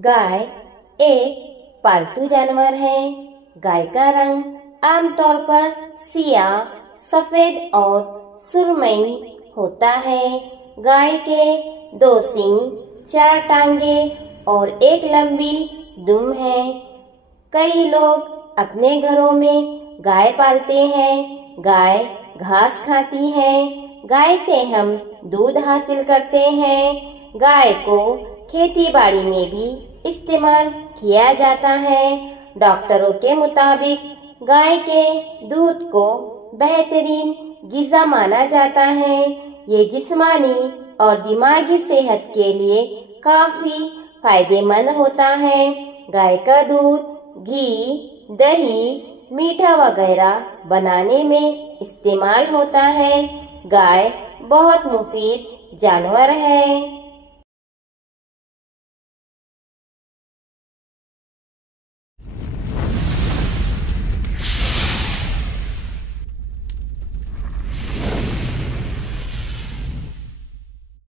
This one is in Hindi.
गाय एक पालतू जानवर है। गाय का रंग आमतौर पर सियाह, सफेद और सुरमई होता है। गाय के 2 सींग, 4 टांगे और एक लंबी दुम है। कई लोग अपने घरों में गाय पालते हैं। गाय घास खाती है। गाय से हम दूध हासिल करते हैं। गाय को खेती बाड़ी में भी इस्तेमाल किया जाता है। डॉक्टरों के मुताबिक गाय के दूध को बेहतरीन ग़िज़ा माना जाता है। ये जिस्मानी और दिमागी सेहत के लिए काफी फायदेमंद होता है। गाय का दूध घी, दही, मीठा वगैरह बनाने में इस्तेमाल होता है। गाय बहुत मुफीद जानवर है।